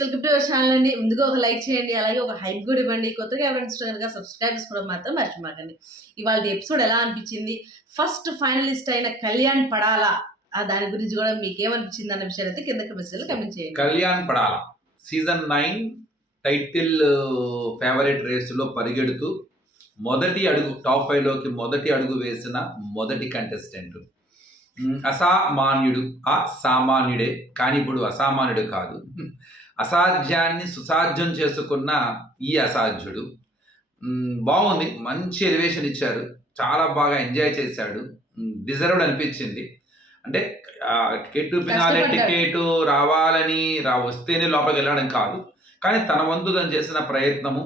Welcome to our channel అండి. ముందుగా ఒక లైక్ చేయండి అలాగే ఒక హైప్ కూడా ఇవ్వండి. కొత్తగా ఎవరైనా కనుక సబ్స్క్రైబ్ చేసుకోవడం మాత్రం మర్చిపోకండి. ఇవాళ ఎపిసోడ్ ఎలా అనిపించింది? ఫస్ట్ ఫైనలిస్ట్ అయిన కళ్యాణ్ పడాలా? ఆ దాని గురించి కూడా మీకు ఏమనిపించింది అన్న విషయాలు అయితే కింద మెసేజ్లో కమెంట్ చేయండి. కళ్యాణ్ పడాలా సీజన్ నైన్ టైటిల్ ఫేవరెట్ రేసులో పరిగెడుతూ మొదటి అడుగు టాప్ ఫైవ్లోకి మొదటి అడుగు వేసిన మొదటి కంటెస్టెంట్ అసామాన్యుడు అసామాన్యుడే. కానీ ఇప్పుడు అసామాన్యుడు కాదు. అసాధ్యాన్ని సుసాధ్యం చేసుకున్న ఈ అసాధ్యుడు. బాగుంది. మంచి ఎలివేషన్ ఇచ్చారు చాలా బాగా ఎంజాయ్ చేశాడు. డిజర్వ్డ్ అనిపించింది. అంటే టికెట్ ఫినాలే కష్టపడ్డాడు. టికెట్ రావాలని రా వస్తేనే లోపలికి వెళ్ళడం కాదు. కానీ తన వంతు తను చేసిన ప్రయత్నము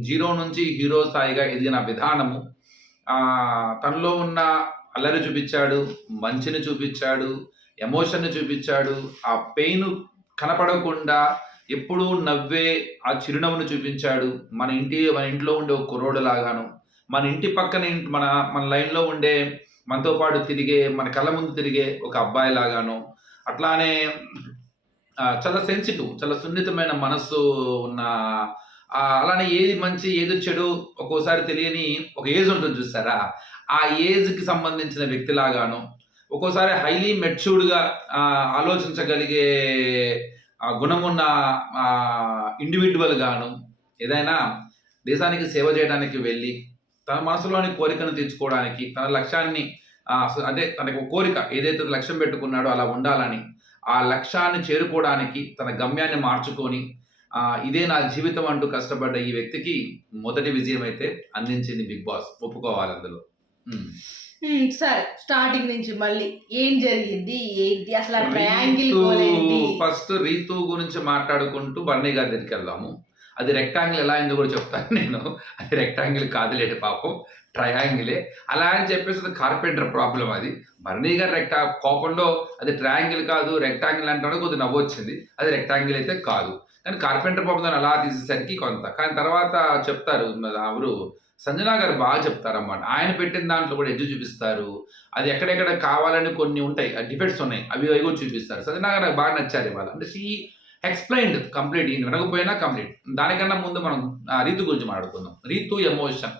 జీరో నుంచి హీరో స్థాయిగా ఎదిగిన విధానము ఆ, తనలో ఉన్న అల్లరి చూపించాడు మంచిని చూపించాడు ఎమోషన్ని చూపించాడు ఆ పెయిన్ కనపడకుండా ఎప్పుడూ నవ్వే ఆ చిరునవ్వును చూపించాడు. మన ఇంటి మన ఇంట్లో ఉండే ఒక కుర్రోడులాగాను. మన ఇంటి పక్కన మన మన లైన్లో ఉండే మనతో పాటు తిరిగే మన కళ్ళ ముందు తిరిగే ఒక అబ్బాయి లాగాను అట్లానే చాలా సెన్సిటివ్ చాలా సున్నితమైన మనస్సు ఉన్న అలానే ఏది మంచి ఏది చెడు ఒక్కోసారి తెలియని ఒక ఏజ్ ఉంటుంది చూస్తారా? ఆ ఏజ్కి సంబంధించిన వ్యక్తిలాగాను. ఒక్కోసారి హైలీ మెచ్యూర్డ్గా ఆలోచించగలిగే ఆ, గుణమున్న ఇండివిజువల్ గాను ఏదైనా దేశానికి సేవ చేయడానికి వెళ్ళి తన మనసులోని కోరికను తీర్చుకోవడానికి తన లక్ష్యాన్ని అదే అంటే తనకు ఒక కోరిక ఏదైతే లక్ష్యం పెట్టుకున్నాడో అలా ఉండాలని ఆ లక్ష్యాన్ని చేరుకోవడానికి తన గమ్యాన్ని మార్చుకొని ఇదే నా జీవితం అంటూ కష్టపడ్డ ఈ వ్యక్తికి మొదటి విజయం అయితే అందించింది బిగ్ బాస్. ఒప్పుకోవాలి అందులో. సరే. స్టార్టింగ్ నుంచి మళ్ళీ ఏం జరిగింది ఏంటి? అసలు ట్రయాంగిల్ ఫస్ట్ రీతు గురించి మాట్లాడుకుంటూ బర్నీ గారి దగ్గరికి వెళ్దాము. అది రెక్టాంగిల్ ఎలా అయిందో కూడా చెప్తాను నేను. అది రెక్టాంగిల్ కాదులేండి పాపం. ట్రయాంగిలే. అలా అని చెప్పేసి కార్పెంటర్ ప్రాబ్లం అది. బర్నీ గారు రెక్టా కోపంలో అది ట్రయాంగిల్ కాదు రెక్టాంగిల్ అంటాడు కొద్దిగా నవ్వొచ్చింది అది రెక్టాంగిల్ అయితే కాదు. కానీ కార్పెంటర్ పాపం దాన్ని అలా తీసేసరికి కొంత. కానీ తర్వాత చెప్తారు ఎవరు సంజనా గారు బాగా చెప్తారన్నమాట. ఆయన పెట్టిన దాంట్లో కూడా ఎడ్జ్ చూపిస్తారు. అది ఎక్కడెక్కడ కావాలని కొన్ని ఉంటాయి. డిఫెక్ట్స్ ఉన్నాయి. అవి అవి కూడా చూపిస్తారు. సంజనా గారు నాకు బాగా నచ్చారు ఇవాళ. అంటే షీ ఎక్స్ప్లెయిన్డ్ కంప్లీట్. ఈయన వినకపోయినా కంప్లీట్. దానికన్నా ముందు మనం ఆ, రీతు గురించి మాట్లాడుకుందాం. రీతు ఎమోషన్.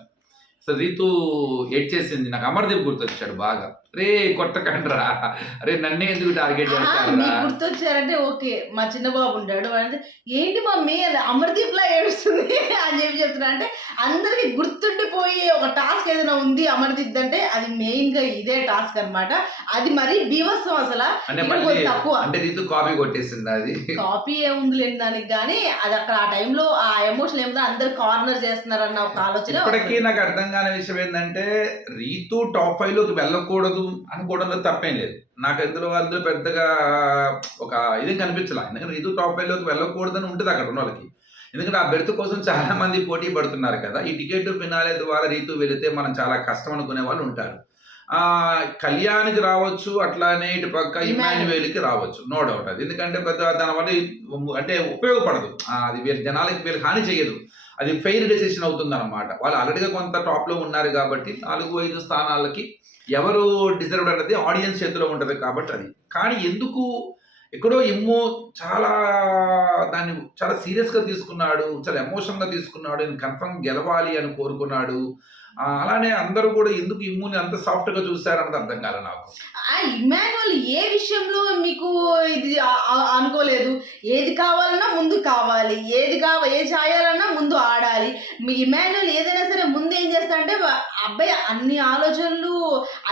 సో రీతు ఎడ్ చేసింది. నాకు అమర్దీప్ గుర్తొచ్చాడు బాగా. రే కొట్టకండ్రా. అరే నన్నే ఎందుకు టార్గెట్ చేస్తారా గుర్తొచ్చారంటే ఓకే మా చిన్న బాబు ఉంటాడు ఏంటి మమ్మీ అది అమర్దీప్ లా ఏడుస్తుంది? అని చెప్పి చెప్తున్నా. అంటే అందరికి గుర్తుండిపోయే ఒక టాస్క్ ఏదైనా ఉంది అమర్దీప్ అంటే అది మెయిన్గా ఇదే టాస్క్ అన్నమాట. అది మరి బీభత్సం అసలు. తక్కువ. అంటే రీతు కాపీ కొట్టేసింది అది? కాపీ ఏముంది లేని దానికి కానీ అది అక్కడ ఆ టైంలో ఆ ఎమోషన్ ఏముందో అందరు కార్నర్ చేస్తున్నారన్న ఒక ఆలోచన ఇప్పటికీ నాకు అర్థం కాని విషయం ఏంటంటే రీతు టాప్ ఫైవ్లోకి వెళ్ళకూడదు అనుకోవడంలో తప్పేం లేదు. నాకు ఎందులో అందులో పెద్దగా ఒక ఇది కనిపించలే. ఎందుకంటే రీతు టాప్ ఫైవ్లోకి వెళ్ళకూడదని ఉంటుంది అక్కడ ఉన్న వాళ్ళకి. ఎందుకంటే ఆ బెర్త్ కోసం చాలా మంది పోటీ పడుతున్నారు కదా. ఈ టికెట్ ఫినాలే ద్వారా రీతు వెళితే మనం చాలా కష్టం అనుకునే వాళ్ళు ఉంటారు. ఆ కళ్యాణ్కి రావచ్చు అట్లానే ఇటు పక్క ఇమాన్యువేల్కి రావచ్చు. నో డౌట్ అది. ఎందుకంటే పెద్ద దానివల్ల అంటే ఉపయోగపడదు. అది వీళ్ళ జనాలకి వీళ్ళకి హాని చేయదు. అది ఫెయిర్ డెసిషన్ అవుతుంది అనమాట వాళ్ళు ఆల్రెడీగా కొంత టాప్లో ఉన్నారు కాబట్టి నాలుగు ఐదు స్థానాలకి ఎవరు డిజర్వ్డ్ అనేది ఆడియన్స్ చేతిలో ఉంటుంది కాబట్టి అది. కానీ ఎందుకు ఎక్కడో ఎమ్మో చాలా దాన్ని చాలా సీరియస్గా తీసుకున్నాడు చాలా ఎమోషన్గా తీసుకున్నాడు నేను కన్ఫర్మ్ గెలవాలి అని కోరుకున్నాడు. అలానే అందరూ కూడా ఎందుకు ఇమ్ముని అంత సాఫ్ట్గా చూశారన్నది అర్థం కాలే నాకు. ఆ ఇమాన్యువల్ ఏ విషయంలో మీకు ఇది అనుకోలేదు? ఏది కావాలన్నా ముందు కావాలి ఏది కావ ఏది చేయాలన్నా ముందు ఆడాలి. మీ ఇమాన్యువల్ ఏదైనా సరే ముందు ఏం చేస్తా అంటే అబ్బాయి అన్ని ఆలోచనలు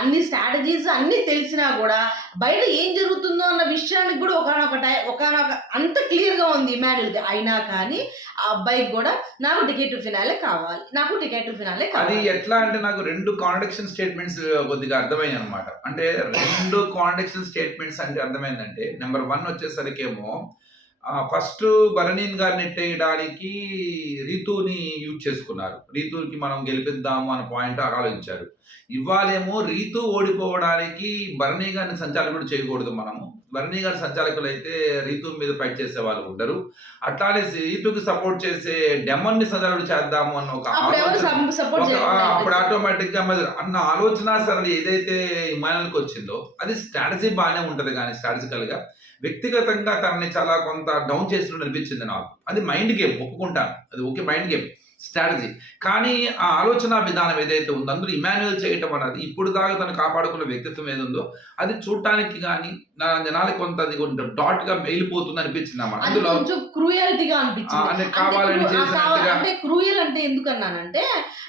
అన్ని స్ట్రాటజీస్ అన్ని తెలిసినా కూడా బయట ఏం జరుగుతుందో అన్న విషయానికి కూడా ఒకనొక టై ఒకనొక అంత క్లియర్గా ఉంది ఇమాన్యుల్కి అయినా కానీ ఆ అబ్బాయికి కూడా నాకు టికెట్ ఫినాలే కావాలి నాకు టికెట్ ఫినాలే కావాలి. ఎట్లా అంటే నాకు రెండు కాంట్రడిక్షన్ స్టేట్మెంట్స్ కొద్దిగా అర్థమైంది అనమాట అంటే రెండు కాంట్రడిక్షన్ స్టేట్మెంట్స్ అంటే అర్థమైందంటే నెంబర్ వన్ వచ్చేసరికి ఏమో ఫస్ట్ భరణీన్ గారిని ఎట్టేయడానికి రీతుని యూజ్ చేసుకున్నారు. రీతుకి మనం గెలిపిద్దాము అన్న పాయింట్ ఆలోచించారు. ఇవాళేమో రీతు ఓడిపోవడానికి భరణీ గారిని సంచాలకుడు చేయకూడదు మనము. భరణీ గారి సంచాలకులు అయితే రీతు మీద ఫైట్ చేసే వాళ్ళు ఉండరు. అట్లానే రీతుకి సపోర్ట్ చేసే డెమన్ని సంచాలకుడు చేద్దాము అన్న ఒక అప్పుడు ఆటోమేటిక్గా అన్న ఆలోచన సరళి ఏదైతే హిమాలయానికి వచ్చిందో అది స్ట్రాటజీ బాగానే ఉంటది కానీ స్ట్రాటజికల్గా. వ్యక్తిగతంగా తనని చాలా కొంత డౌన్ చేసినట్టు అనిపించింది నాకు. అది మైండ్ గేమ్ ఒప్పుకుంటాను. అది ఓకే మైండ్ గేమ్ స్ట్రాటజీ కానీ ఆ ఆలోచన విధానం ఏదైతే ఉందో అందులో ఇమాన్యువల్ చేయటం అనేది ఇప్పుడు దాకా తను కాపాడుకున్న వ్యక్తిత్వం ఏది ఉందో అది చూడటానికి కానీ నా జనాలకి కొంత అది కొంత డాట్గా వెళ్ళిపోతుంది అనిపించింది అన్నమాట అది అందులో క్రూయల్టీగా అనిపించింది. కావాలని చేసినట్టుగా అంటే క్రూయల్ అంటే ఎందుకన్నానంటే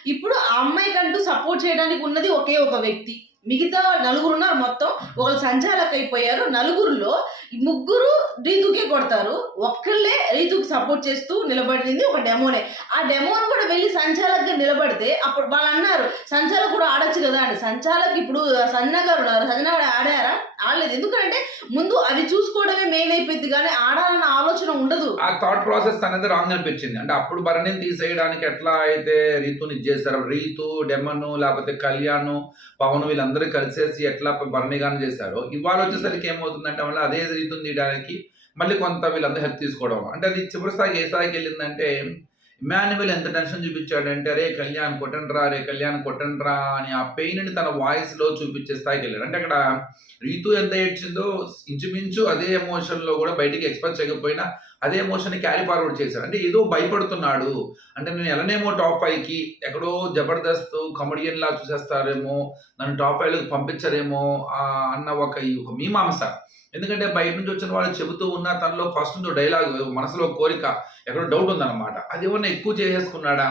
ఇప్పుడు ఆ అమ్మాయికంటూ సపోర్ట్ చేయడానికి ఉన్నది ఒకే ఒక వ్యక్తి. మిగతా నలుగురు ఉన్నారు మొత్తం. ఒకళ్ళు సంచాలక అయిపోయారు నలుగురులో ముగ్గురు రీతుకే కొడతారు. ఒక్కళ్ళే రీతుకి సపోర్ట్ చేస్తూ నిలబడింది ఒక డెమోనే. ఆ డెమోను కూడా వెళ్ళి సంచాలక్గా నిలబడితే అప్పుడు వాళ్ళు అన్నారు సంచాలక్ కూడా ఆడొచ్చు కదా అని. సంచాలక్ ఇప్పుడు సంజన గారు ఉన్నారు. సంజన గారు ఆడారా? ఆడలేదు. ఎందుకంటే ముందు అవి చూసుకోవడమే మెయిన్ అయిపోయింది కానీ ఆడాలన్న ఆలోచన ఉండదు. ఆ థాట్ ప్రాసెస్ అనేది రాంగ్ అనిపించింది. అంటే అప్పుడు భరణిని తీసేయడానికి ఎట్లా అయితే రీతుని ఇది చేశారు రీతు డెమను లేకపోతే కళ్యాణ్ పవన్ వీళ్ళందరూ కలిసేసి ఎట్లా భరణి గాని చేశారో ఇవాళ వచ్చేసరికి ఏమవుతుందంటే మళ్ళీ అదే రీతుని తీయడానికి మళ్ళీ కొంత వీళ్ళందరూ హెల్ప్ తీసుకోవడం. అంటే అది చివరి స్థాయికి ఏ స్థాయికి వెళ్ళిందంటే ఇమాన్యువల్ ఎంత టెన్షన్ చూపించాడంటే రే కళ్యాణ్ కొట్టండ్రా రే కళ్యాణ్ కొట్టండ్రా అని ఆ పెయిన్ని తన వాయిస్లో చూపించే స్థాయికి వెళ్ళాడు. అంటే అక్కడ రీతు ఎంత ఏడ్చిందో ఇంచుమించు అదే ఎమోషన్లో కూడా బయటికి ఎక్స్ప్రెస్ చేయకపోయినా అదే మోషన్ని క్యారీ ఫార్వర్డ్ చేశాడు. అంటే ఏదో భయపడుతున్నాడు. అంటే నేను ఎలానేమో టాప్ ఫైవ్కి ఎక్కడో జబర్దస్త్ కమెడియన్ లా చూసేస్తారేమో నన్ను టాప్ ఫైవ్ పంపించరేమో అన్న ఒక ఈ ఒక మీమాంస. ఎందుకంటే బయట నుంచి వచ్చిన వాళ్ళు చెబుతూ ఉన్న తనలో ఫస్ట్ నుంచి డైలాగ్ మనసులో కోరిక ఎక్కడో డౌట్ ఉందన్నమాట. అది ఏమన్నా ఎక్కువ చేసేసుకున్నాడా?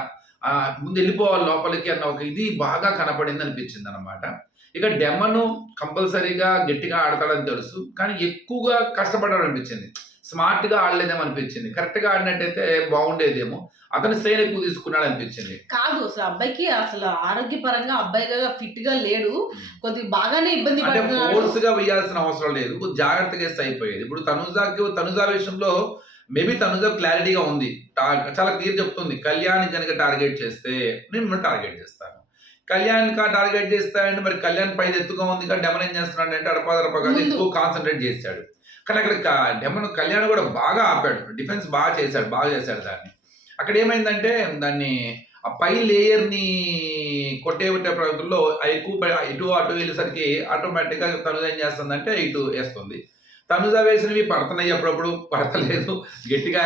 ముందు వెళ్ళిపోవాలి లోపలికి అన్న ఒక ఇది బాగా కనపడింది అనిపించింది అనమాట ఇక డెమను కంపల్సరీగా గట్టిగా ఆడతాడని తెలుసు. కానీ ఎక్కువగా కష్టపడ్డాడు అనిపించింది స్మార్ట్గా ఆడలేదేమో అనిపించింది. కరెక్ట్గా ఆడినట్టయితే బాగుండేదేమో. అతని శ్రేణి ఎక్కువ తీసుకున్నాడు అనిపించింది కాదు అసలు అబ్బాయికి అసలు ఆరోగ్యపరంగా అబ్బాయిగా ఫిట్గా లేడు కొద్దిగా బాగానే ఇబ్బంది ఫోర్స్గా వేయాల్సిన అవసరం లేదు. కొద్ది జాగ్రత్తగా అయిపోయేది. ఇప్పుడు తనుజాకి తనుజా విషయంలో మేబీ తనుజా క్లారిటీగా ఉంది. చాలా క్లియర్ చెప్తుంది. కళ్యాణ్ కనుక టార్గెట్ చేస్తే నేను టార్గెట్ చేస్తాను. కళ్యాణ్ కా టార్గెట్ చేస్తానంటే మరి కళ్యాణ్ పైన ఎత్తుగా ఉంది కదా డెమన్ ఏం చేస్తున్నాడు అంటే అడపాదడపగా. ఎక్కువ కాన్సన్ట్రేట్ చేశాడు. కానీ అక్కడ డెమన్ కళ్యాణ్ కూడా బాగా ఆపాడు. డిఫెన్స్ బాగా చేశాడు బాగా చేశాడు దాన్ని. అక్కడ ఏమైందంటే దాన్ని ఆ పై లేయర్ని కొట్టే కొట్టే ప్రయత్నంలో ఆ ఎక్కువ ఇటు అటు వెళ్ళేసరికి ఆటోమేటిక్గా తనుజ ఏం చేస్తుందంటే ఇటు వేస్తుంది. తనుజ వేసినవి పడుతున్నాయి అప్పుడప్పుడు పడతలేదు. గట్టిగా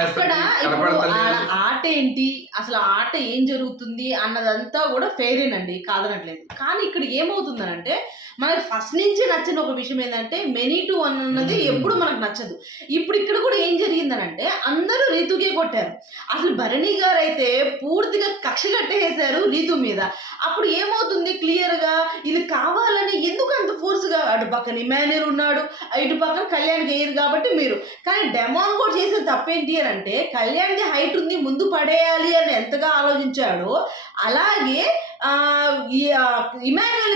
ఆట ఏంటి? అసలు ఆట ఏం జరుగుతుంది అన్నదంతా కూడా ఫెయిరేనండి కాదనట్లేదు. కానీ ఇక్కడ ఏమవుతుందనంటే మనకి ఫస్ట్ నుంచి నచ్చిన ఒక విషయం ఏంటంటే మెనీ టు వన్ అన్నది Hmm. ఎప్పుడు మనకు నచ్చదు. ఇప్పుడు ఇక్కడ కూడా ఏం జరిగిందనంటే అందరూ రీతుకే కొట్టారు. అసలు భరణి గారు అయితే పూర్తిగా కక్ష కట్టేసారు రీతు మీద. అప్పుడు ఏమవుతుంది? క్లియర్గా ఇది కావాలని ఎందుకు అంత ఫోర్స్గా అటు పక్కన ఇమాన్యుల్ ఉన్నాడు ఇటు పక్కన కళ్యాణ్ గేయరు కాబట్టి మీరు. కానీ డెమాన్ కూడా చేసే తప్పేంటి అని అంటే కళ్యాణ్ది హైట్ ఉంది ముందు పడేయాలి అని ఎంతగా ఆలోచించాడో అలాగే ఆ, ఈ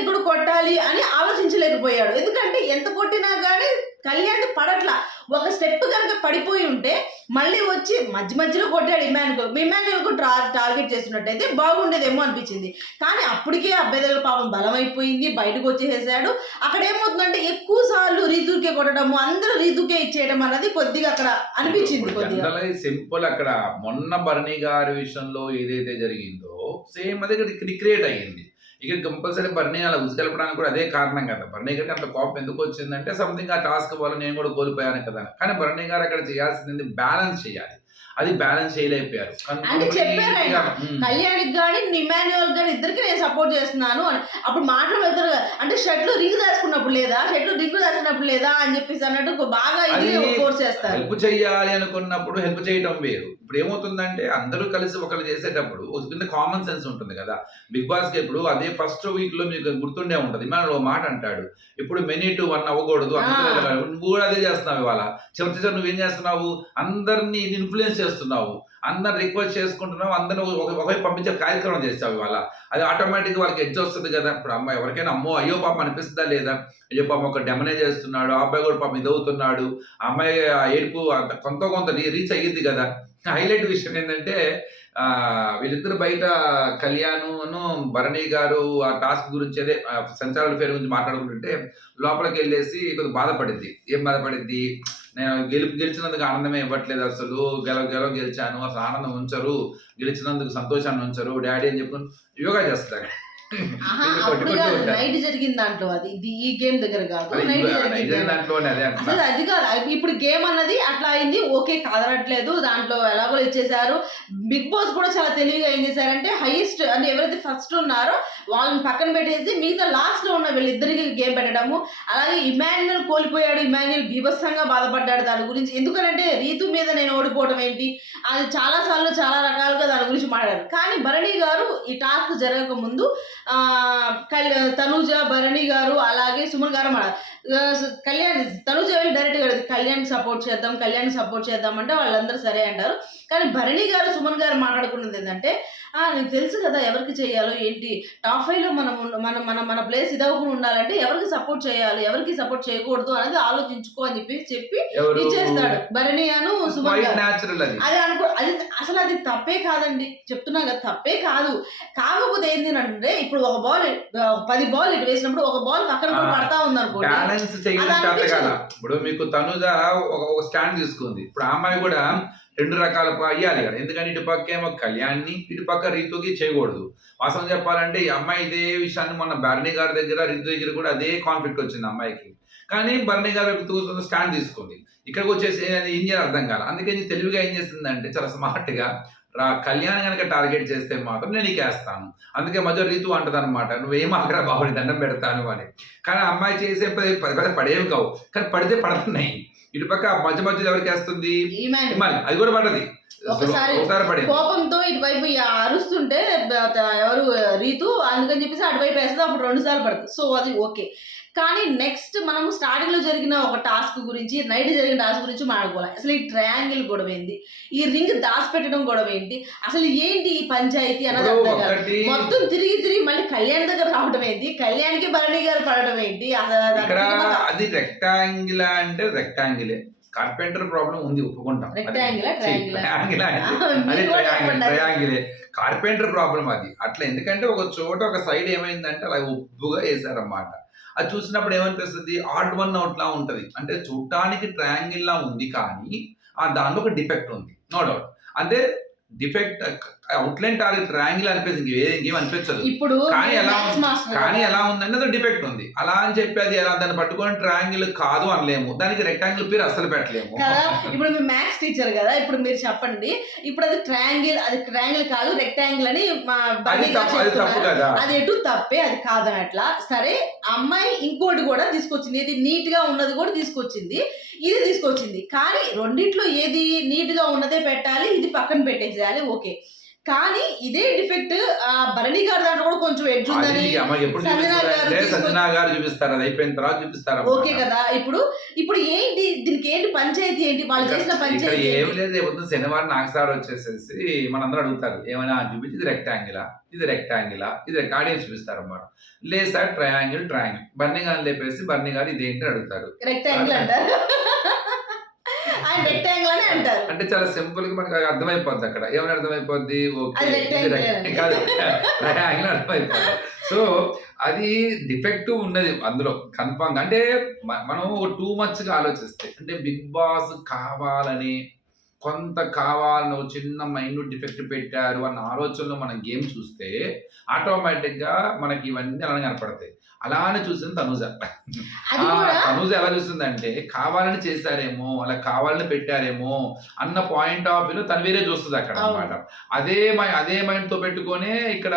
కూడా కొట్టాలి అని ఆలోచించలేకపోయాడు. ఎందుకంటే ఎంత కొట్టినా కానీ కళ్యాణ్ పడట్లా. ఒక స్టెప్ కనుక పడిపోయి ఉంటే మళ్ళీ వచ్చి మధ్య మధ్యలో కొట్టాడు ఇమాన్యుల్ ఇమాన్యుల్కు టార్గెట్ చేసినట్టయితే బాగుండేదేమో అనిపించింది. కానీ అప్పటికే దగ్గర పాపం బలం అయిపోయింది బయటకు వచ్చేసేసాడు. అక్కడ ఏమవుతుందంటే ఎక్కువ సార్లు రీతుకే కొట్టడము అందరూ రీతుకే ఇచ్చేయడం అన్నది కొద్దిగా అక్కడ అనిపించింది కొద్దిగా. సింపుల్ అక్కడ మొన్న భరణి గారి విషయంలో ఏదైతే జరిగిందో సేమ్ అదే రిక్రియేట్ అయ్యింది. ఇక కంపల్సరీ భరణి అలా ఉసుకెళ్ళడానికి కూడా అదే కారణం కదా. భరణి గారికి అంత కోపం ఎందుకు వచ్చిందంటే సంథింగ్ ఆ టాస్క్ వల్ల నేను కూడా కోల్పోయాను కదా కానీ భరణి గారు అక్కడ చేయాల్సింది బ్యాలెన్స్ చేయాలి. అది బ్యాలెన్స్ చేయలేకపోయారు. అంటే చెప్పారు ఆయన. ఉమ్. కళ్యాణ్కి కానీ ఇమాన్యువల్ కానీ ఇద్దరికి నేను సపోర్ట్ చేస్తున్నాను అని. అప్పుడు మాటలు వెళ్తారు అంటే షర్ట్లు రింగ్ దాచుకున్నప్పుడు లేదా? షర్ట్లు రింగ్ దాచుకున్నప్పుడు లేదా అని చెప్పేసి అన్నట్టు బాగా ఇది ఫోర్స్ చేస్తారు. హెల్ప్ చేయాలి అనుకున్నప్పుడు హెల్ప్ చేయడం వేరు. ఇప్పుడు ఏమవుతుందంటే అందరూ కలిసి ఒకరు చేసేటప్పుడు కింద కామన్ సెన్స్ ఉంటుంది కదా. బిగ్ బాస్కి ఇప్పుడు అదే ఫస్ట్ వీక్లో మీకు గుర్తుండే ఉంటది. మన మాట అంటాడు. ఇప్పుడు మెనీ టు వన్ అవ్వకూడదు. నువ్వు కూడా అదే చేస్తున్నావు ఇవాళ. చివరి చివరి నువ్వేం చేస్తున్నావు? అందరినీ ఇన్ఫ్లుయెన్స్ చేస్తున్నావు. అందరు రిక్వెస్ట్ చేసుకుంటున్నావు. అందరూ ఒక- ఒకవైపు పంపించే కార్యక్రమం చేస్తావు ఇవాళ. అది ఆటోమేటిక్ వాళ్ళకి ఎడ్జ్ వస్తుంది కదా. ఇప్పుడు అమ్మాయి ఎవరికైనా అమ్మో అయ్యో పాపం అనిపిస్తుందా లేదా? అయ్యో పాపం ఒక డెమనే చేస్తున్నాడు. ఆ అబ్బాయి కూడా పాపం ఇదవుతున్నాడు. అమ్మాయి ఆ ఏడుపు అంత కొంత కొంత రీచ్ అయ్యింది కదా. హైలైట్ విషయం ఏంటంటే వీళ్ళిద్దరు బయట కళ్యాణ్ను భరణి గారు ఆ టాస్క్ గురించి అదే ఆ, పేరు గురించి మాట్లాడుకుంటుంటే లోపలికి వెళ్ళేసి కొద్దిగా బాధపడింది ఏం బాధపడింది నేను గెలుపు గెలిచినందుకు ఆనందమే ఇవ్వట్లేదు అసలు. గెలవ గెలవ గెలిచాను. అసలు ఆనందం ఉంచరు. గెలిచినందుకు సంతోషాన్ని ఉంచరు. డాడీ అని చెప్పి యోగా చేస్తాడు. నైట్ జరిగిన దాంట్లో అది. ఇది ఈ గేమ్ దగ్గర కాదు. నైట్. అసలు అది కాదు. ఇప్పుడు గేమ్ అన్నది అట్లా అయింది. ఓకే కాదనట్లేదు దాంట్లో ఎలాగో ఇచ్చేసారు బిగ్ బాస్ కూడా చాలా తెలివిగా ఏం చేశారంటే హైయెస్ట్ అంటే ఎవరైతే ఫస్ట్ ఉన్నారో వాళ్ళని పక్కన పెట్టేసి మిగతా లాస్ట్లో ఉన్న వీళ్ళిద్దరికి గేమ్ పెట్టడము. అలాగే ఇమాన్యుల్ కోల్పోయాడు. ఇమాన్యుల్ బీభత్సంగా బాధపడ్డాడు దాని గురించి. ఎందుకంటే రీతు మీద నేను ఓడిపోవడం ఏంటి? అది చాలా సార్లు చాలా రకాలుగా దాని గురించి మాట్లాడారు. కానీ భరణి గారు ఈ టాస్క్ జరగక ముందు కల్- తనూజ భరణి గారు అలాగే సుమన్ గారు మాట్లాడారు కళ్యాణ్ తనుజ వెళ్ళి డైరెక్ట్గా కళ్యాణ్ సపోర్ట్ చేద్దాం కళ్యాణ్ సపోర్ట్ చేద్దాం అంటే వాళ్ళందరూ సరే అంటారు. కానీ భరణి గారు సుమన్ గారు మాట్లాడుకున్నది ఏంటంటే "ఆ, నీకు తెలుసు కదా ఎవరికి చేయాలో ఏంటి? టాప్ ఫైవ్లో మనం మన మన మన ప్లేస్ ఇదవకుండా ఉండాలంటే ఎవరికి సపోర్ట్ చేయాలి ఎవరికి సపోర్ట్ చేయకూడదు అనేది ఆలోచించుకో అని చెప్పి చెప్పి ఇచ్చేస్తాడు. భరణి అను సుమన్ గారు. అది. అనుకో అది అసలు అది తప్పే కాదండి. చెప్తున్నా కదా తప్పే కాదు. కాకపోతే ఏంటి అంటే ఇప్పుడు ఒక బాల్ పది బాల్ ఇటు వేసినప్పుడు ఒక బాల్ పక్కన కూడా ఆ, పడతా ఉంది అనుకోండి బ్యాలెన్స్ చేయడం చేత. కదా? ఇప్పుడు మీకు తనుజ ఒక స్టాండ్ తీసుకుంది. ఇప్పుడు ఆ అమ్మాయి కూడా రెండు రకాల అయ్యాలి కదా. ఎందుకంటే ఇటు పక్క ఏమో కళ్యాణ్ని ఇటు పక్క రీతుకి చేయకూడదు. వాస్తవం చెప్పాలంటే ఈ అమ్మాయి ఇదే విషయాన్ని మన భరణి గారి దగ్గర రీతు దగ్గర కూడా అదే కాన్ఫ్లిక్ట్ వచ్చింది అమ్మాయికి. కానీ భరణి గారు స్టాండ్ తీసుకుంది. ఇక్కడికి వచ్చేసి ఏం చేయాలి అర్థం కాదు అందుకే ఇది తెలివిగా ఏం చేసిందంటే చాలా స్మార్ట్గా రా కళ్యాణ్ కనుక టార్గెట్ చేస్తే మాత్రం నేను నీకు వేస్తాను అందుకే మధ్య రీతు అంటది అనమాట నువ్వేం అక్కడ బాబుని దండం పెడతాను అని. కానీ అమ్మాయి చేసే పది పది పది పడేవి కావు కానీ పడితే పడుతున్నాయి. ఇటు పక్క మధ్య మధ్యలో ఎవరికి వేస్తుంది? అది కూడా పడది. కోపంతో ఇటువైపు అరుస్తుంటే ఎవరు రీతు అందుకని చెప్పేసి అటువైపు వేస్తుంది అప్పుడు రెండు సార్లు పడుతుంది. సో అది ఓకే. కానీ నెక్స్ట్ మనము స్టార్టింగ్లో జరిగిన ఒక టాస్క్ గురించి నైట్ జరిగిన టాస్క్ గురించి మాట్లాడుకోవాలి. అసలు ఈ ట్రయాంగిల్ గొడవ ఏంటి? ఈ రింగ్ దాచిపెట్టడం గొడవ ఏంటి? అసలు ఏంటి ఈ పంచాయతీ అన్నది అర్థం కాదు. మొత్తం తిరిగి తిరిగి మళ్ళీ కళ్యాణ్ దగ్గర రావడం ఏంటి? కళ్యాణ్కి భరణి గారు పడడం ఏంటి? అది రెక్టాంగిల్ అంటే రెక్టాంగిలే కార్పెంటర్ ప్రాబ్లం ఉంది ఒప్పుకుంటాం? ట్రయాంగిల్ కార్పెంటర్ ప్రాబ్లం అది అట్లా ఎందుకంటే ఒక చోట ఒక సైడ్ ఏమైందంటే అలా ఉప్పుగా వేసారన్నమాట అది చూసినప్పుడు ఏమనిపిస్తుంది? ఆర్ట్ వన్ అవుట్ లా ఉంటుంది. అంటే చూడటానికి ట్రయాంగిల్ లా ఉంది కానీ ఆ దానిలో ఒక డిఫెక్ట్ ఉంది. No doubt. అంటే డిఫెక్ట్ అవుట్లైన్ టార్గెట్ ట్రయాంగిల్ అనిపిస్తుంది. ఇంకే ఇంకేం అనిపించదు. ఇప్పుడు కానీ ఎలా కానీ ఎలా ఉందంటే అది డిఫెక్ట్ ఉంది. అలా అని చెప్పి అది ఎలా? దాన్ని పట్టుకొని ట్రయాంగిల్ కాదు అనలేము. దానికి రెక్టాంగిల్ పేరు అసలు పెట్టలేము. కదా ఇప్పుడు మీరు మ్యాథ్స్ టీచర్ కదా ఇప్పుడు మీరు చెప్పండి. ఇప్పుడు అది ట్రయాంగిల్ అది ట్రయాంగిల్ కాదు రెక్టాంగిల్ అని అది ఎటు తప్పే అది కాదనట్లా. సరే అమ్మాయి ఇంకోటి కూడా తీసుకొచ్చింది. ఇది నీట్గా ఉన్నది కూడా తీసుకొచ్చింది. ఇది తీసుకొచ్చింది. కానీ రెండిట్లో ఏది నీట్గా ఉన్నదే పెట్టాలి ఇది పక్కన పెట్టేసేయాలి. ఓకే. కానీ ఇదే డిఫెక్ట్ ఆ భరణి గారి దాంట్లో కూడా కొంచెం ఎడ్జ్ ఉందని సంజనా గారు చూపిస్తారు అది అయిపోయిన తర్వాత చూపిస్తారు ఓకే కదా ఇప్పుడు ఇప్పుడు ఏంటి దీనికి ఏంటి పంచాయతీ ఏంటి వాళ్ళు చేసిన పంచాయతీ ఏమి ఏంటి? లేదు రేపు శనివారం నాకు సార్ వచ్చేసేసి మనందరూ అడుగుతారు ఏమైనా చూపించి ఇది రెక్టాంగిలా ఇది రెక్టాంగిలా ఇది ఆడియన్స్ చూపిస్తారు అన్నమాట. లేదు సార్ ట్రయాంగిల్ ట్రయాంగిల్ బర్నీ గారు లేపేసి బర్నీ గారు ఇదేంటి అని అడుగుతారు. రెక్టాంగిల్ అంటారు ఆయన రెక్టాంగిల్ అని అంటారు అంటే చాలా సింపుల్గా మనకి అర్థమైపోద్ది అక్కడ. ఏమని అర్థమైపోద్ది? ఓకే. కాదు. అర్థమైపోద్ది. సో అది డిఫెక్టివ్ ఉన్నది అందులో కన్ఫామ్ అంటే మనం ఒక టూ మచ్గా ఆలోచిస్తే అంటే బిగ్ బాస్ కావాలని కొంత కావాలని ఒక చిన్న మైండ్ డిఫెక్ట్ పెట్టారు అన్న ఆలోచనలో మనం గేమ్ చూస్తే ఆటోమేటిక్గా మనకి ఇవన్నీ అలా కనపడతాయి. అలానే చూసింది తనుజ. తనూజ ఎలా చూస్తుందంటే కావాలని చేశారేమో అలా కావాలని పెట్టారేమో అన్న పాయింట్ ఆఫ్ వ్యూలో తను వేరే చూస్తుంది అక్కడ అవును. అన్నమాట. అదే అదే మైండ్తో పెట్టుకొనే ఇక్కడ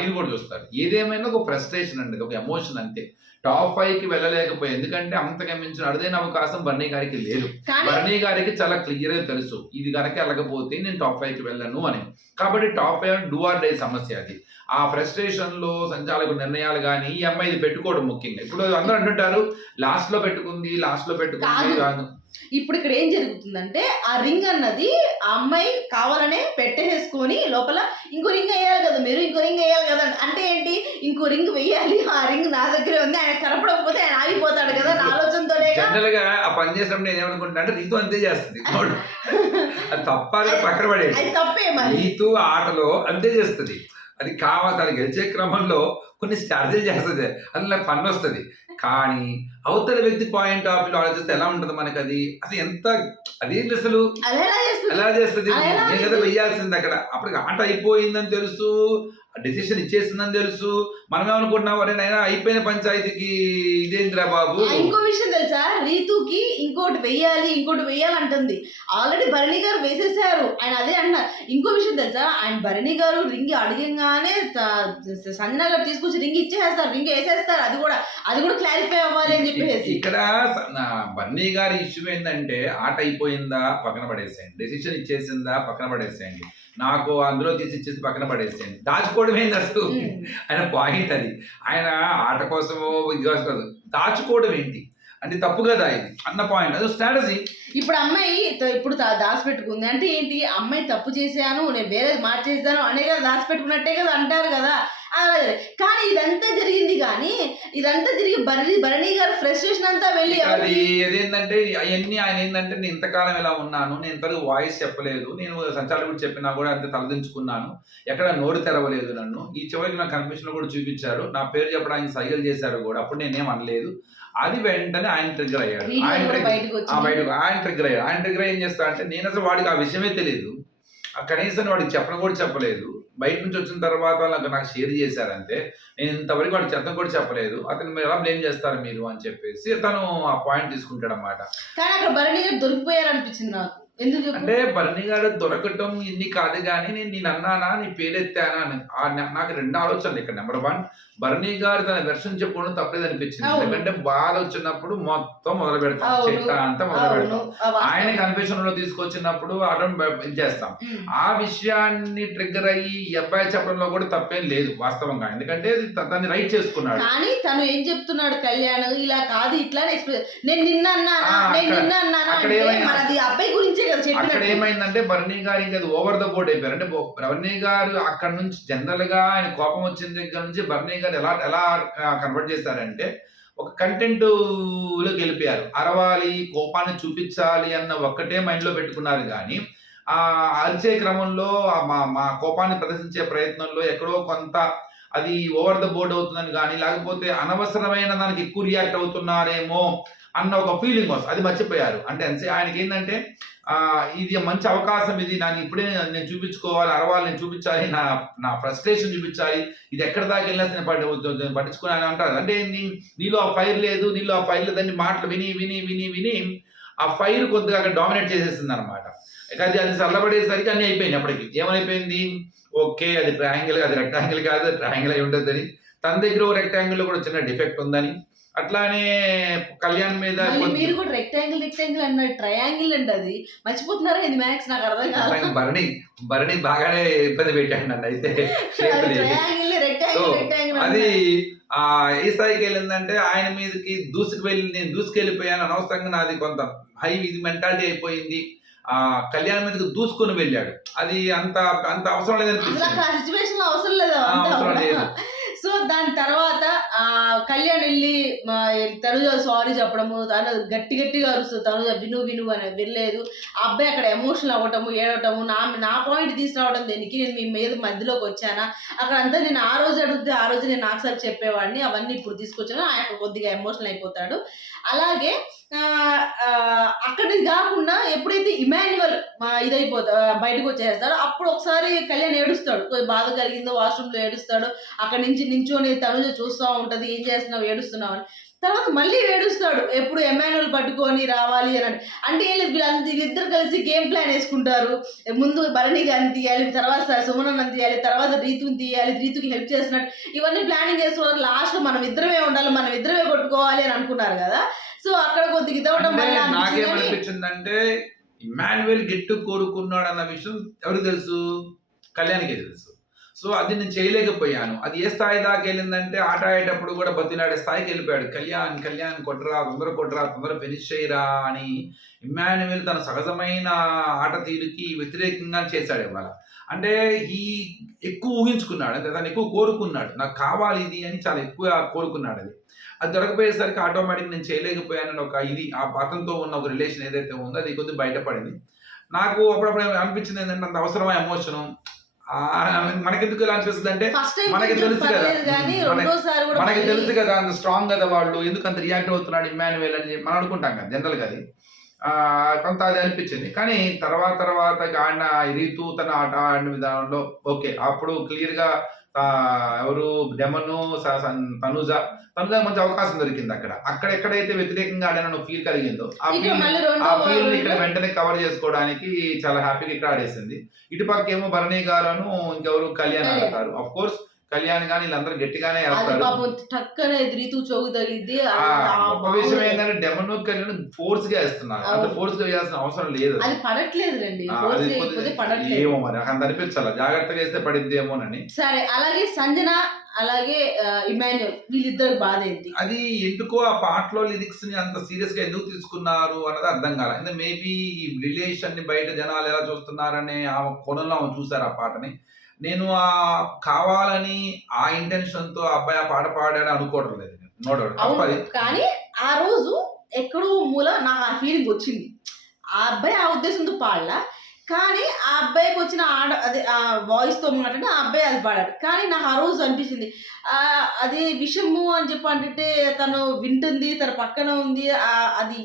ఈయన కూడా చూస్తారు. ఏదేమైనా ఒక ఫ్రస్ట్రేషన్ అండి ఇది ఒక ఎమోషన్ అంతే. టాప్ ఫైవ్కి వెళ్ళలేకపోయి ఎందుకంటే అంతగా మించిన అరుదైన అవకాశం బర్నీ గారికి లేదు. బర్నీ గారికి చాలా క్లియర్గా తెలుసు ఇది కనుక వెళ్ళకపోతే నేను టాప్ ఫైవ్కి వెళ్ళను అని. కాబట్టి top five do or die సమస్య అది. ఆ ఫ్రస్ట్రేషన్లో సంచాలక నిర్ణయాలు కానీ ఈ అమ్మాయి ఇది పెట్టుకోవడం ముఖ్యంగా. ఇప్పుడు అందరూ అంటుంటారు లాస్ట్లో పెట్టుకుంది లాస్ట్లో పెట్టుకుంది కాదు. ఇప్పుడు ఇక్కడ ఏం జరుగుతుందంటే ఆ రింగ్ అన్నది ఆ అమ్మాయి కావాలనే పెట్టేసుకొని లోపల ఇంకో రింగ్ వేయాలి కదా మీరు ఇంకో రింగ్ వేయాలి కదా అంటే ఏంటి? ఇంకో రింగ్ వేయాలి ఆ రింగ్ నా దగ్గరే ఉంది ఆయన కనపడకపోతే ఆయన ఆగిపోతాడు కదా నా ఆలోచనతోనే జనరల్గా ఆ పని చేసినప్పుడు నేను అంటే రీతు అంతే చేస్తుంది అది పక్కన పడేది అది తప్పే మరి. రీతు ఆటలో అంతే చేస్తుంది. అది కావాలి తను గెలిచే క్రమంలో కొన్ని స్ట్రాటజీలు చేస్తుంది. అందులో ఫన్ వస్తుంది. కానీ అవతల వ్యక్తి పాయింట్ ఆఫ్ వ్యూ ఆలోచిస్తే ఎలా ఉంటుంది మనకి అది అసలు ఎంత అదేంటి అసలు? ఎలా చేస్తుంది? నేను కదా వెయ్యాల్సింది అక్కడ. అప్పటికి ఆట అయిపోయిందని తెలుసు. డెసిషన్ ఇచ్చేసిందని తెలుసు. మనం ఏమనుకుంటున్నాం అరే నైనా అయిపోయిన పంచాయతీకి ఇదేంద్రా బాబు? ఇంకో విషయం తెలుసా? రీతుకి ఇంకోటి వెయ్యాలి ఇంకోటి వెయ్యాలంటుంది. ఆల్రెడీ భరణి గారు వేసేసారు ఆయన అదే అన్నారు. ఇంకో విషయం తెలుసా? ఆయన భరణి గారు రింగ్ అడిగంగానే సంజన గారు తీసుకొచ్చి రింగ్ ఇచ్చేస్తారు రింగ్ వేసేస్తారు. అది కూడా అది కూడా క్లారిఫై అవ్వాలి అని చెప్పేసి. ఇక్కడ బన్నీ గారి ఇష్యూ ఏంటంటే ఆట అయిపోయిందా? పక్కన పడేసేయండి. డెసిషన్ ఇచ్చేసిందా? పక్కన పడేసేయండి. నాకు అందులో తీసి ఇచ్చేసి పక్కన పడేసేయండి. దాచుకోవడం ఏంది అసలు. ఆయన పాయింట్ అది. ఆయన ఆట కోసమో ఇది కాదు. దాచుకోవడం ఏంటి? అంటే తప్పు కదా ఇది? అన్న పాయింట్ అది స్ట్రాటజీ ఇప్పుడు అమ్మాయి ఇప్పుడు దాచి పెట్టుకుంది అంటే ఏంటి? అమ్మాయి తప్పు చేశాను నేను వేరే మార్చేసాను అనే కదా దాచి పెట్టుకున్నట్టే కదా అంటారు కదా. కానీ ఇదంతా జరిగింది కానీ ఇదంతా తిరిగి భరణి భరణి గారు ఫ్రస్ట్రేషన్ అంతా వెళ్ళి అది అదేంటంటే అవన్నీ ఆయన ఏంటంటే నేను ఇంతకాలం ఇలా ఉన్నాను నేను ఇంతవరకు వాయిస్ చెప్పలేదు నేను సంచాలకుడు చెప్పినా కూడా అంత తలదించుకున్నాను. ఎక్కడ నోరు తెరవలేదు నన్ను. ఈ చివరికి నా కన్ఫ్యూషన్ కూడా చూపించారు. నా పేరు చెప్పడానికి సైగలు చేశారు కూడా. అప్పుడు నేనేం అనలేదు. అది వెంటనే ఆయన ట్రిగ్గర్ అయ్యాడు. ఆయన బయటకు ఆయన ట్రిగ్గర్ అయ్యాడు. ఆయన ట్రిగ్గర్ ఏం చేస్తా అంటే నేను అసలు వాడికి ఆ విషయమే తెలియదు ఆ కనీసం వాడికి చెప్పడం కూడా చెప్పలేదు. బయట నుంచి వచ్చిన తర్వాత నాకు నాకు షేర్ చేశారంతే. నేను ఇంతవరకు వాడికి చెప్పడం కూడా చెప్పలేదు. అతను మీరు ఎలా బ్లేమ్ చేస్తారు మీరు అని చెప్పేసి తను ఆ పాయింట్ తీసుకుంటాడు అనమాట కానీ అక్కడ భరణి గారు దొరికిపోయారు అనిపించింది నాకు. ఎందుకు అంటే భరణి గారు దొరకటం ఇన్ని కాదు కానీ నేను నేను అన్నానా నీ పేరెత్తానా అని ఆ నా- నాకు రెండు ఆలోచనలు ఇక్కడ. నెంబర్ వన్ భరణి గారు తన వెర్షన్ చెప్పుకోవడం తప్పలేదు అనిపించింది. ఎందుకంటే బాధ వచ్చినప్పుడు మొత్తం మొదలు పెడతాం. చిట్ట అంతా మొదలు పెడతాం. ఆయన కన్ఫ్యూషన్లో తీసుకొచ్చినప్పుడు అటం చేస్తాం. ఆ విషయాన్ని ట్రిగ్గర్ అయ్యి ఈ అబ్బాయి చెప్పడంలో కూడా తప్పేం లేదు వాస్తవంగా. ఎందుకంటే దాన్ని రైట్ చేసుకున్నాడు. కానీ తను ఏం చెప్తున్నాడు కళ్యాణ్? ఇలా కాదు ఇట్లా నేను నిన్న అన్నానా? నేను నిన్న అన్నానా అంటే అబ్బాయి గురించే కదా అక్కడ ఏమైందంటే బర్నీ గారు ఇంకా ఓవర్ ద బోర్డ్ అయిపోయారు. అంటే బర్నీ గారు అక్కడ నుంచి జనరల్గా ఆయన కోపం వచ్చిన దగ్గర నుంచి బర్నీ గారు ఎలా ఎలా కన్వర్ట్ చేశారంటే ఒక కంటెంట్ గెలిపారు. వెళ్ళిపోయారు అరవాలి కోపాన్ని చూపించాలి అన్న ఒక్కటే మైండ్లో పెట్టుకున్నారు కానీ ఆ అరిచే క్రమంలో మా మా కోపాన్ని ప్రదర్శించే ప్రయత్నంలో ఎక్కడో కొంత అది ఓవర్ ద బోర్డ్ అవుతుందని కానీ లేకపోతే అనవసరమైన దానికి ఎక్కువ రియాక్ట్ అవుతున్నారేమో అన్న ఒక ఫీలింగ్ వస్తుంది. అది మర్చిపోయారు. అంటే అంతే. ఆయనకి ఏంటంటే ఇది మంచి అవకాశం ఇది. నన్ను ఇప్పుడే నేను చూపించుకోవాలి అరవాలి నేను చూపించాలి నా నా ఫ్రస్ట్రేషన్ చూపించాలి. ఇది ఎక్కడ దాకా వెళ్ళినా నేను పట్టి పట్టించుకున్నాను అంటారు. అంటే ఏంది? నీలో ఆ ఫైర్ లేదు నీలో ఆ ఫైర్ లేదని మాటలు విని విని విని విని ఆ ఫైర్ కొద్దిగా అక్కడ డామినేట్ చేసేసింది అనమాట అది అది చల్లబడేసరికి అన్నీ అయిపోయింది అప్పటికి. ఏమైపోయింది? ఓకే అది ట్రయాంగిల్ అది రెక్టాంగిల్ కాదు ట్రయాంగిల్ అయి ఉంటుందని తన దగ్గర ఓ రెక్టాంగిల్ కూడా చిన్న డిఫెక్ట్ ఉందని. అట్లానే కళ్యాణ్ మీద మీరు కూడా రెక్టాంగిల్ రెక్టాంగిల్ అన్నారు ట్రయాంగిల్ అండి అది. మర్చిపోతున్నారా ఇది మ్యాక్స్ నాకు అర్థం కాదు. భరణి భరణి బాగానే ఇబ్బంది పెట్టాడు నన్ను అయితే. అది ఆ ఏ స్థాయికి వెళ్ళిందంటే ఆయన మీదకి దూసుకు వెళ్ళి నేను దూసుకెళ్ళిపోయాను. అనవసరంగా నాది కొంత హై ఇది మెంటాలిటీ అయిపోయింది. ఆ కళ్యాణ్ మీదకి దూసుకొని వెళ్ళాడు. అది అంత అంత అవసరం సిచ్యువేషన్ అవసరం లేదు. సో దాని తర్వాత కళ్యాణ్ వెళ్ళి మా తనుజ సారీ చెప్పడము తను గట్టి గట్టిగా అరుస్తుంది తనుజ విను విను అని వెళ్ళలేదు ఆ అబ్బాయి అక్కడ ఎమోషనల్ అవ్వటము ఏడవటము నా నా పాయింట్ తీసుకురావడం దేనికి? నేను మీ మీద మధ్యలోకి వచ్చానా? అక్కడ అంతా నేను ఆ రోజు అడిగితే ఆ రోజు నేను నాకు సార్ చెప్పేవాడిని అవన్నీ ఇప్పుడు తీసుకొచ్చాను ఆయన కొద్దిగా ఎమోషనల్ అయిపోతాడు. అలాగే అక్కడి కాకుండా ఎప్పుడైతే ఇమాన్యువల్ ఇదైపోతా బయటకు వచ్చేస్తాడో అప్పుడు ఒకసారి కళ్యాణ్ ఏడుస్తాడు. కొద్ది బాధ కలిగిందో వాష్రూమ్లో ఏడుస్తాడు. అక్కడి నుంచి నించోని తనుజ చూస్తూ ఉంటది ఏం చేస్తున్నావు ఏడుస్తున్నావు అని. తర్వాత మళ్ళీ ఏడుస్తాడు ఎప్పుడు ఎమాన్యువల్ పట్టుకొని రావాలి అని. అంటే. వీళ్ళిద్దరు కలిసి గేమ్ ప్లాన్ వేసుకుంటారు. ముందు భరణి గారిని తీయాలి తర్వాత సుమనని తీయాలి తర్వాత రీతుని తీయాలి రీతుకి హెల్ప్ చేసినట్టు ఇవన్నీ ప్లానింగ్ చేసుకున్నారు లాస్ట్లో మనం ఇద్దరమే ఉండాలి మనం ఇద్దరమే కొట్టుకోవాలి అని అనుకున్నారు కదా. సో అక్కడ కొద్దిగా ఇదవడం నాకేమనిపించిందంటే ఇమాన్యువల్ గెట్టు కోరుకున్నాడు అన్న విషయం ఎవరికి తెలుసు? కళ్యాణ్కి తెలుసు. సో అది నేను చేయలేకపోయాను. అది ఏ స్థాయి దాకా వెళ్ళిందంటే ఆట ఆడేటప్పుడు కూడా బతిలాడే స్థాయికి వెళ్ళిపోయాడు. కళ్యాణ్ కళ్యాణ్ కొట్రా తొందర కొట్టరా తొందర ఫినిష్ చేయరా అని ఇమాన్యువల్ తన సహజమైన ఆట తీరుకి వ్యతిరేకంగా చేశాడు ఇవాళ. అంటే ఈ ఎక్కువ ఊహించుకున్నాడు అంటే తను ఎక్కువ కోరుకున్నాడు. నాకు కావాలి ఇది అని చాలా ఎక్కువ కోరుకున్నాడు అది. అది దొరకపోయేసరికి ఆటోమేటిక్ నేను చేయలేకపోయానని ఒక ఇది ఆ అతనితో ఉన్న ఒక రిలేషన్ ఏదైతే ఉందో అది కొద్దిగా బయటపడింది. నాకు అప్పుడప్పుడు అనిపించింది ఏంటంటే అంత అవసరమైన ఎమోషను మనకెందుకు ఇలా అనిపిస్తుంది అంటే మనకి తెలుసు కదా. మనకి- తెలుసు కదా అంత స్ట్రాంగ్ కదా వాళ్ళు ఎందుకు అంత రియాక్ట్ అవుతున్నాడు ఇమ్మాన్యువల్ అని మనం అనుకుంటాం కదా జనరల్గా అది ఆ, కొంత అది అనిపించింది కానీ తర్వాత తర్వాత ఆడిన రీతు తన ఆట ఆడిన విధానంలో ఓకే అప్పుడు క్లియర్గా ఎవరు? డెమను తనుజ. తనుజ మంచి అవకాశం దొరికింది అక్కడ. అక్కడ ఎక్కడైతే వ్యతిరేకంగా ఆడానో ఫీల్ కలిగిందో ఆ ఫీల్ ఆ ఫీల్ ఇక్కడ వెంటనే కవర్ చేసుకోవడానికి చాలా హ్యాపీగా ఇక్కడ ఆడేసింది. ఇటుపక్క ఏమో భరణి గారును ఇంకెవరు కళ్యాణ్ కళ్యాణ్. ఆడతారు. అఫ్ కోర్స్ కళ్యాణ్ గాని వీళ్ళందరూ గట్టిగానే వేస్తారు పాపం టక్కన ఆ- ఆ గొప్ప బాల్ విషయం ఏంటంటే డెమను కళ్యాణ్ ఫోర్స్గా వేస్తున్నారు. అంత. ఫోర్స్గా వేయాల్సిన అవసరం లేదు. అది పడట్లేదులేండి. ఏమో మరి నాకు అంత అనిపించాలి. జాగ్రత్తగా వేస్తే పడిద్దేమోనని. సరే అలాగే సంజన అలాగే ఇమాన్యుల్ వీళ్ళిద్దరు బాధ ఏంటి అది ఎందుకో ఆ పాటలో లిరిక్స్ని అంత సీరియస్గా ఎందుకు తీసుకున్నారు అన్నది అర్థం కాల. అంటే మేబీ ఈ రిలేషన్ని బయట జనాలు ఎలా చూస్తున్నారనే ఆ కోణంలో ఆమె చూసారు ఆ పాటని. నేను ఆ కావాలని ఆ ఇంటెన్షన్తో అబ్బాయి ఆ పాట పాడాడు అనుకోవడం లేదు కానీ ఆ రోజు ఎక్కడో మూల నాకు ఆ ఫీలింగ్ వచ్చింది. ఆ అబ్బాయి ఆ ఉద్దేశంతో పాడలా కానీ ఆ అబ్బాయికి వచ్చిన ఆడ అదే ఆ వాయిస్తో మాట్లాడి ఆ అబ్బాయి అది పాడాడు. కానీ నాకు ఆ రోజు అనిపించింది ఆ, అది విషము అని చెప్పి అంటే తను వింటుంది తన పక్కన ఉంది ఆ, అది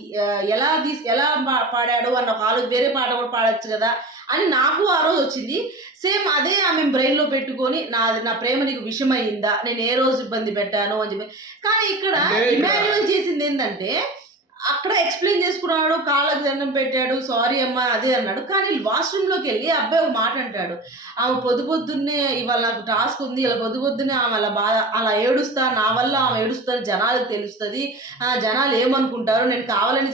ఎలా తీసు ఎలా పాడాడు అన్న ఒక ఆలోచన వేరే పాట కూడా పాడొచ్చు కదా అని నాకు ఆ రోజు వచ్చింది. సేమ్ అదే ఆమె బ్రెయిన్లో పెట్టుకొని నా నా ప్రేమ నీకు విషమైందా నేను ఏ రోజు ఇబ్బంది పెట్టాను అని చెప్పి. కానీ ఇక్కడ ఇమాన్యువల్ చేసింది ఏంటంటే అక్కడ ఎక్స్ప్లెయిన్ చేసుకున్నాడు కాళ్ళకి దండం పెట్టాడు సారీ అమ్మా అదే అన్నాడు. కానీ వాష్రూమ్లోకి వెళ్ళి అబ్బాయి ఒక మాట అంటాడు. ఆమె పొద్దు పొద్దున్నే ఇవాళ నాకు టాస్క్ ఉంది ఇలా పొద్దు పొద్దున్నే ఆమె అలా బాధ అలా ఏడుస్తా నా వల్ల ఆమె ఏడుస్తుంది జనాలకు తెలుస్తుంది. ఆ, జనాలు ఏమనుకుంటారు నేను కావాలని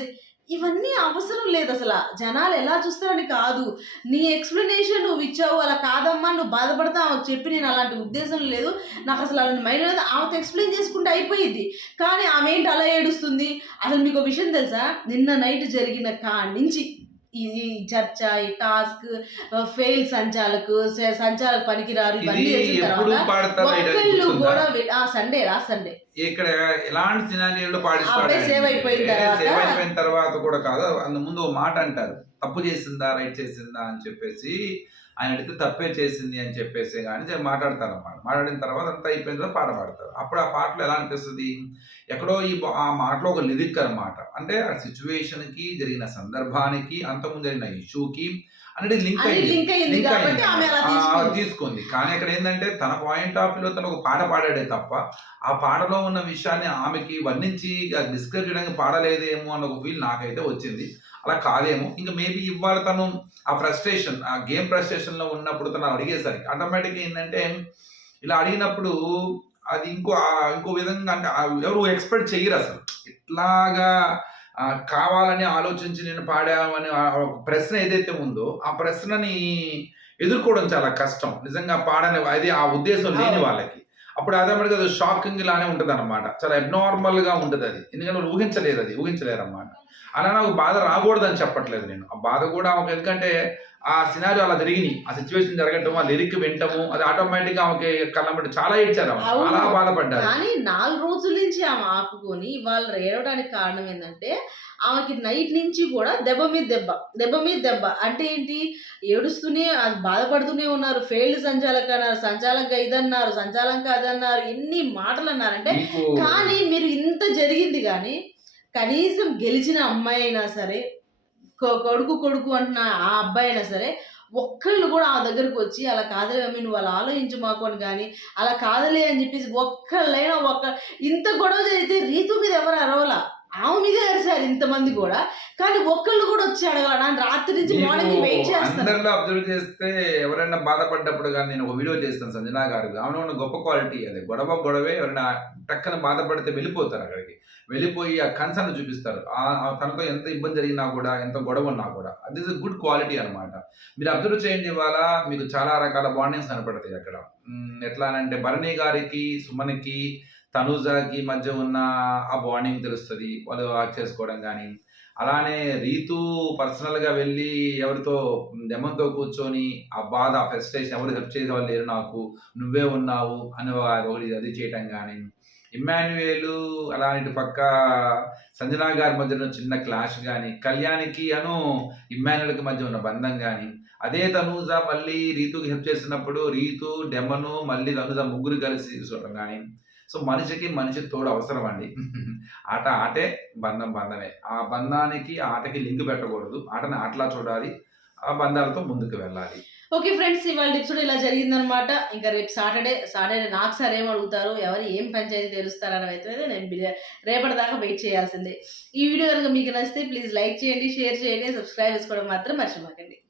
ఇవన్నీ అవసరం లేదు అసలు. జనాలు ఎలా చూస్తారని కాదు. నీ ఎక్స్ప్లెనేషన్ నువ్వు ఇచ్చావు అలా కాదమ్మా నువ్వు బాధపడతా చెప్పి నేను అలాంటి ఉద్దేశం లేదు. నాకు అసలు అలాంటి మైండ్ లేదు. ఆమెతో ఎక్స్ప్లెయిన్ చేసుకుంటే అయిపోయింది కానీ ఆమె ఏంటి అలా ఏడుస్తుంది? అసలు మీకు విషయం తెలుసా? నిన్న నైట్ జరిగిన కాడి నుంచి ఈ ఈ చర్చ ఈ టాస్క్ ఫెయిల్ సంచాలకు సంచాలకు పనికిరారు ఇది ఇవన్నీ తర్వాత ఒక్కళ్ళు కూడా ఆ సండే రా సండే. ఇక్కడ ఎలాంటి అబ్బాయి save అయిపోయిన తర్వాత- సేవ్ అయిపోయిన తర్వాత కూడా కాదు అంత ముందు మాట అంటారు. తప్పు చేసిందా రైట్ చేసిందా అని చెప్పేసి ఆయన అడిగితే తప్పే చేసింది అని చెప్పేసి కానీ మాట్లాడతారు అన్నమాట మాట్లాడిన తర్వాత అంతా అయిపోయిన తర్వాత పాట పాడతారు. అప్పుడు ఆ పాటలో ఎలా అనిపిస్తుంది? ఎక్కడో ఈ ఆ మాటలో ఒక లిరిక్ అన్నమాట. అంటే ఆ సిచ్యువేషన్కి జరిగిన సందర్భానికి అంతకుముందు జరిగిన ఇష్యూకి అనేది లింక్ అయింది. లింక్ అయింది తీసుకుంది. కానీ అక్కడ ఏంటంటే తన పాయింట్ ఆఫ్ వ్యూలో తను ఒక పాట పాడాడే తప్ప ఆ పాటలో ఉన్న విషయాన్ని ఆమెకి వర్ణించి డిస్క్రైబ్ చేయడానికి పాడలేదేమో అన్న ఒక ఫీల్ నాకైతే వచ్చింది. అలా కాదేమో. ఇంకా మేబీ ఇవాళ తను ఆ ఫ్రస్ట్రేషన్ ఆ గేమ్ ఫ్రస్ట్రేషన్లో ఉన్నప్పుడు తను అడిగేసరికి ఆటోమేటిక్ ఏంటంటే ఇలా అడిగినప్పుడు అది ఇంకో ఇంకో విధంగా అంటే ఎవరు ఎక్స్పెక్ట్ చెయ్యరు అసలు. ఇట్లాగా ఆ, కావాలని ఆలోచించి నేను పాడామని ప్రశ్న ఏదైతే ఉందో ఆ ప్రశ్నని ఎదుర్కోవడం చాలా కష్టం. నిజంగా పాడని అది ఆ ఉద్దేశం లేని. వాళ్ళకి. అప్పుడు ఆటోమేటిక్గా అది షాకింగ్ లానే ఉంటుంది అనమాట చాలా అబ్నార్మల్గా ఉంటుంది అది ఎందుకంటే వాళ్ళు ఊహించలేరు అది ఊహించలేరు అనమాట అలా నాకు బాధ రాకూడదని చెప్పట్లేదు నేను. ఆ బాధ కూడా ఒక ఎందుకంటే ఆ సినారియో అలా జరిగినాయి. ఆ సిచ్యువేషన్ జరగటం ఆ లిరిక్ వింటము అది ఆటోమేటిక్గా ఆమెకి కళ్ళబట్టి చాలా. అవును. చాలా బాధపడ్డారు. కానీ నాలుగు రోజుల నుంచి ఆమె ఆపుకొని వాళ్ళు ఏడవడానికి కారణం ఏంటంటే ఆమెకి నైట్ నుంచి కూడా దెబ్బ మీద దెబ్బ దెబ్బ మీద దెబ్బ. అంటే ఏంటి? ఏడుస్తూనే అది బాధపడుతూనే ఉన్నారు. ఫెయిల్డ్ సంచాలక అన్నారు సంచాలక ఇదన్నారు సంచాలక అదన్నారు ఎన్ని మాటలు అన్నారంటే కానీ మీరు ఇంత జరిగింది కానీ కనీసం గెలిచిన అమ్మాయి అయినా సరే కొ- కొడుకు కొడుకు అంటున్న ఆ అబ్బాయి అయినా సరే ఒక్కళ్ళు కూడా ఆ దగ్గరకు వచ్చి అలా కాదలే మమ్మీ నువ్వు అలా ఆలోచించు మాకు అని కానీ అలా కాదలే అని చెప్పేసి ఒక్కళ్ళైనా ఒక్క ఇంత గొడవ జరిగితే రీతు మీద ఎవరు అరవలా? ఆమె మీదే అరిసారు ఇంతమంది కూడా. కానీ ఒక్కళ్ళు కూడా వచ్చి అడగల? నేను రాత్రి నుంచి మార్నింగ్ వెయిట్ చేస్తాను. అందరిలో అబ్జర్వ్ చేస్తే ఎవరైనా బాధపడ్డప్పుడు కానీ నేను ఒక వీడియో చేస్తాను సంజనా గారు ఆమె ఉన్న గొప్ప క్వాలిటీ అది. గొడవ గొడవే ఎవరైనా టక్కన బాధపడితే వెళ్ళిపోతారు అక్కడికి. వెళ్ళిపోయి ఆ కన్సర్న్ చూపిస్తారు. తనతో ఎంత ఇబ్బంది జరిగినా కూడా ఎంత గొడవ ఉన్నా కూడా. అది ఇస్ గుడ్ క్వాలిటీ అన్నమాట. మీరు అబ్జర్వ్ చేయండి ఇవాళ మీకు చాలా రకాల బాండింగ్స్ కనపడతాయి అక్కడ. ఎట్లా అంటే భరణి గారికి సుమన్కి తనుజాకి మధ్య ఉన్న ఆ బాండింగ్ తెలుస్తుంది. వాళ్ళు వర్క్ చేసుకోవడం కానీ అలానే రీతు పర్సనల్గా వెళ్ళి ఎవరితో దెమ్మంతో కూర్చొని ఆ బాధ ఆ ఫ్రస్ట్రేషన్ ఎవరు హెల్ప్ చేసేవాళ్ళు లేరు నాకు. నువ్వే ఉన్నావు అని ఒకటి అది చేయటం కానీ ఇమ్మాన్యుయేలు అలాంటి పక్క సంజనా గారి మధ్య చిన్న క్లాష్ కానీ కళ్యాణికి అను ఇమ్మాన్యుయల్కి మధ్య ఉన్న బంధం కానీ అదే తనూజ మళ్ళీ రీతుకి హెల్ప్ చేసినప్పుడు రీతు డెమను మళ్ళీ తనూజ ముగ్గురు కలిసి చూడటం కానీ సో మనిషికి మనిషి తోడు అవసరం అండి ఆట ఆటే బంధం బంధమే. ఆ బంధానికి ఆటకి లింక్ పెట్టకూడదు. ఆటని ఆటలా చూడాలి. ఆ బంధాలతో ముందుకు వెళ్ళాలి. ఓకే ఫ్రెండ్స్ ఇవాళ ఎపిసోడ్ ఇలా జరిగిందనమాట ఇంకా రేపు సాటర్డే సాటర్డే నాకు సార్ ఏం అడుగుతారు ఎవరు ఏం పంచాయతీ తెలుస్తారని అయితే నేను బిర్యా- రేపటి దాకా వెయిట్ చేయాల్సిందే. ఈ వీడియో కనుక మీకు నచ్చితే ప్లీజ్ లైక్ చేయండి షేర్ చేయండి సబ్స్క్రైబ్ చేసుకోవడం మాత్రం మర్చిపోకండి.